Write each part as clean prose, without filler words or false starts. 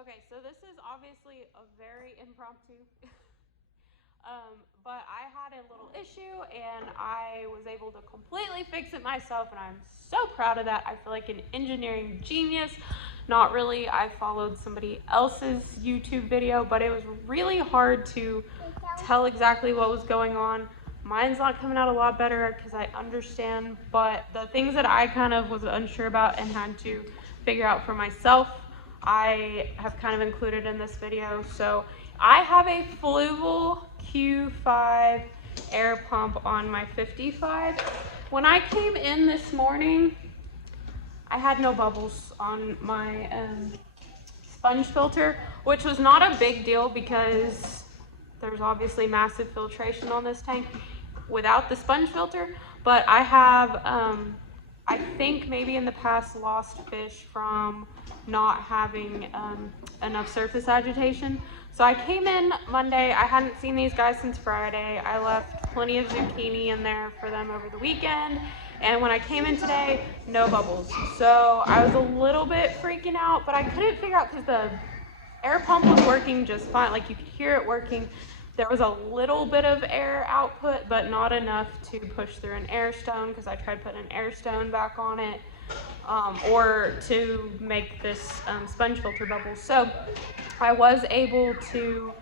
Okay, so this is obviously a very impromptu, but I had a little issue and I was able to completely fix it myself, and I'm so proud of that. I feel like an engineering genius. Not really, I followed somebody else's YouTube video, but it was really hard to tell exactly what was going on. Mine's not coming out a lot better because I understand, but the things that I kind of was unsure about and had to figure out for myself, I have kind of included in this video. So I have a Fluval Q5 air pump on my 55. When I came in this morning, I had no bubbles on my sponge filter, which was not a big deal because there's obviously massive filtration on this tank without the sponge filter. But I have, I think maybe in the past, lost fish from not having enough surface agitation. So I came in Monday. I hadn't seen these guys since Friday. I left plenty of zucchini in there for them over the weekend. And when I came in today, no bubbles. So I was a little bit freaking out, but I couldn't figure out because the air pump was working just fine. Like, you could hear it working. There was a little bit of air output, but not enough to push through an air stone, because I tried putting an air stone back on it, or to make this sponge filter bubble. So I was able to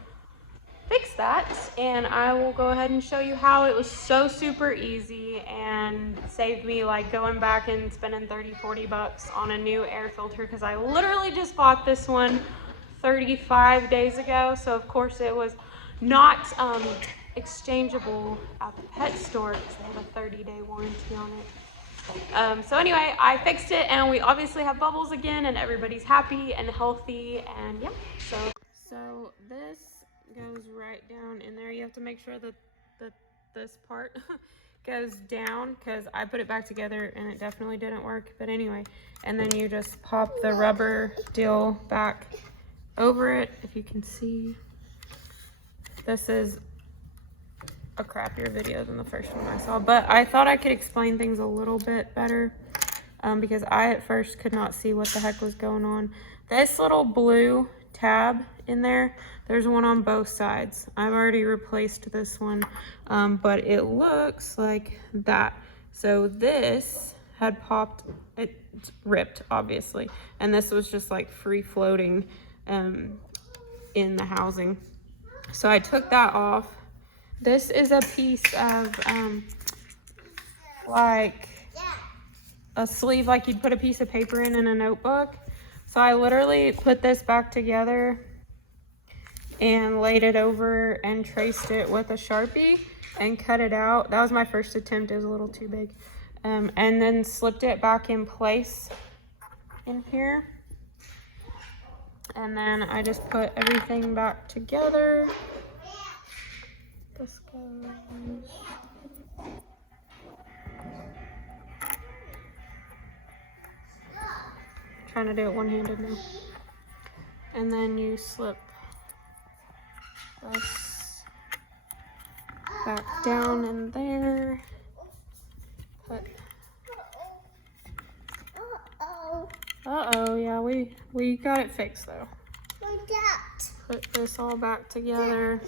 fix that, and I will go ahead and show you how. It was so super easy and saved me like going back and spending 30-40 bucks on a new air filter, because I literally just bought this one 35 days ago. So of course it was not exchangeable at the pet store because they have a 30-day warranty on it. So anyway, I fixed it, and we obviously have bubbles again, and everybody's happy and healthy, and yeah. So this goes right down in there. You have to make sure that this part goes down, because I put it back together and it definitely didn't work. But anyway, and then you just pop the rubber deal back over it. If you can see, this is a crappier video than the first one I saw, but I thought I could explain things a little bit better, because I at first could not see what the heck was going on. This little blue tab in there, there's one on both sides. I've already replaced this one, but it looks like that. So this had popped, it's ripped obviously, and this was just like free floating in the housing. So I took that off. This is a piece of like a sleeve, like you'd put a piece of paper in a notebook. So I literally put this back together and laid it over and traced it with a Sharpie and cut it out. That was my first attempt. It was a little too big. And then slipped it back in place in here. And then I just put everything back together. This goes. Trying to do it one-handed now. And then you slip this back down in there. Uh-oh, yeah, we got it fixed though. Put this all back together,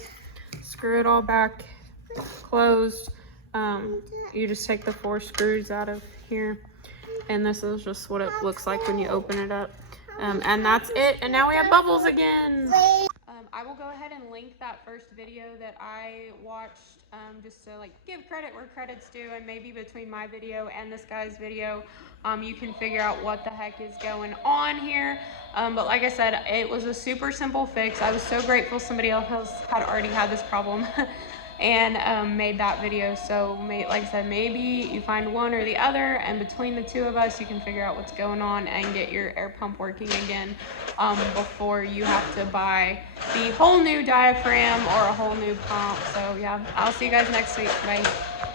screw it all back closed. You just take the 4 screws out of here, and this is just what it looks like when you open it up. And that's it, and now we have bubbles again. I will go ahead and link that first video that I watched, just to like give credit where credit's due, and maybe between my video and this guy's video, you can figure out what the heck is going on here. But like I said, it was a super simple fix. I was so grateful somebody else had already had this problem and made that video. So like I said, maybe you find one or the other, and between the two of us, you can figure out what's going on and get your air pump working again, before you have to buy the whole new diaphragm or a whole new pump. So yeah, I'll see you guys next week. Bye.